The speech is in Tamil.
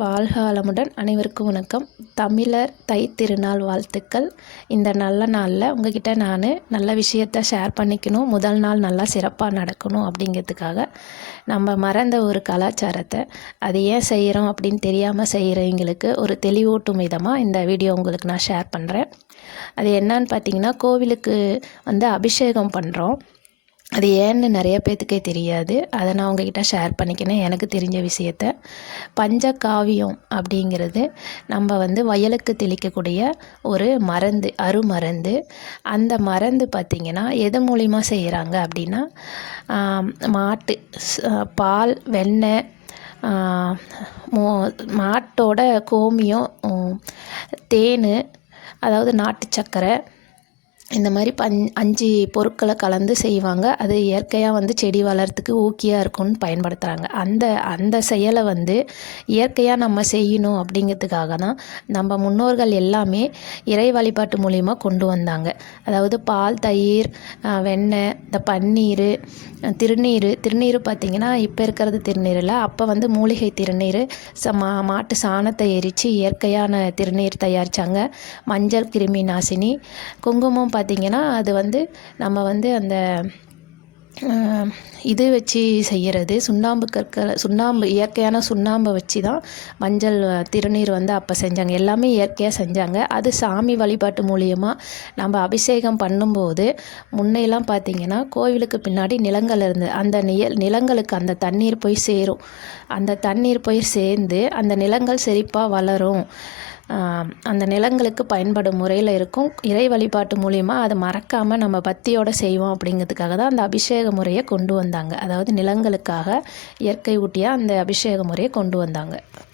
வாழ்க வளமுடன். அனைவருக்கும் வணக்கம். தமிழர் தை திருநாள் வாழ்த்துக்கள். இந்த நல்ல நாளில் உங்ககிட்ட நான் நல்ல விஷயத்த ஷேர் பண்ணிக்கணும், முதல் நாள் நல்லா சிறப்பாக நடக்கணும் அப்படிங்கிறதுக்காக நம்ம மறந்த ஒரு கலாச்சாரத்தை அது ஏன் செய்கிறோம் அப்படின்னு தெரியாமல் செய்கிறவங்களுக்கு ஒரு தெளிவூட்டும் விதமாக இந்த வீடியோ உங்களுக்கு நான் ஷேர் பண்ணுறேன். அது என்னன்னு பார்த்தீங்கன்னா, கோவிலுக்கு அபிஷேகம் பண்ணுறோம். அது ஏன்னு நிறைய பேர்த்துக்கே தெரியாது. அதை நான் உங்ககிட்ட ஷேர் பண்ணிக்கினேன் எனக்கு தெரிஞ்ச விஷயத்த. பஞ்சகாவியம் அப்படிங்கிறது நம்ம வயலுக்கு தெளிக்கக்கூடிய ஒரு மருந்து, அருமருந்து. அந்த மருந்து பார்த்திங்கன்னா எது மூலிமா செய்கிறாங்க அப்படின்னா, மாட்டு பால், வெண்ணெய், மாட்டோட கோமியம், தேன், அதாவது நாட்டு சர்க்கரை, இந்த மாதிரி 5 பொருட்களை கலந்து செய்வாங்க. அது இயற்கையாக செடி வளர்கிறதுக்கு ஊக்கியாக இருக்கும்னு பயன்படுத்துகிறாங்க. அந்த செயலை இயற்கையாக நம்ம செய்யணும் அப்படிங்கிறதுக்காக தான் நம்ம முன்னோர்கள் எல்லாமே இறை வழிபாட்டு மூலிமா கொண்டு வந்தாங்க. அதாவது பால், தயிர், வெண்ணெய், இந்த பன்னீர், திருநீர் பார்த்திங்கன்னா இப்போ இருக்கிறது திருநீர் இல்லை, அப்போ மூலிகை திருநீர், மாட்டு சாணத்தை எரித்து இயற்கையான திருநீர் தயாரித்தாங்க. மஞ்சள் கிருமி நாசினி, குங்குமம் பார்த்திங்கன்னா அது நம்ம அந்த இது வச்சு செய்கிறது, சுண்ணாம்பு இயற்கையான சுண்ணாம்பை வச்சு தான் மஞ்சள் திருநீர் அப்போ செஞ்சாங்க. எல்லாமே இயற்கையாக செஞ்சாங்க. அது சாமி வழிபாட்டு மூலியமாக நம்ம அபிஷேகம் பண்ணும்போது முன்னையெல்லாம் பார்த்திங்கன்னா கோவிலுக்கு பின்னாடி நிலங்கள் இருந்து அந்த நிலங்களுக்கு அந்த தண்ணீர் போய் சேரும். அந்த தண்ணீர் போய் சேர்ந்து அந்த நிலங்கள் செழிப்பாக வளரும், அந்த நிலங்களுக்கு பயன்படும் முறையில் இருக்கும். இறை வழிபாட்டு மூலிமா அதை மறக்காமல் நம்ம பக்தியோடு செய்வோம் அப்படிங்கிறதுக்காக தான் அந்த அபிஷேக முறையை கொண்டு வந்தாங்க. அதாவது நிலங்களுக்காக இயற்கை ஊட்டியாக அந்த அபிஷேக முறையை கொண்டு வந்தாங்க.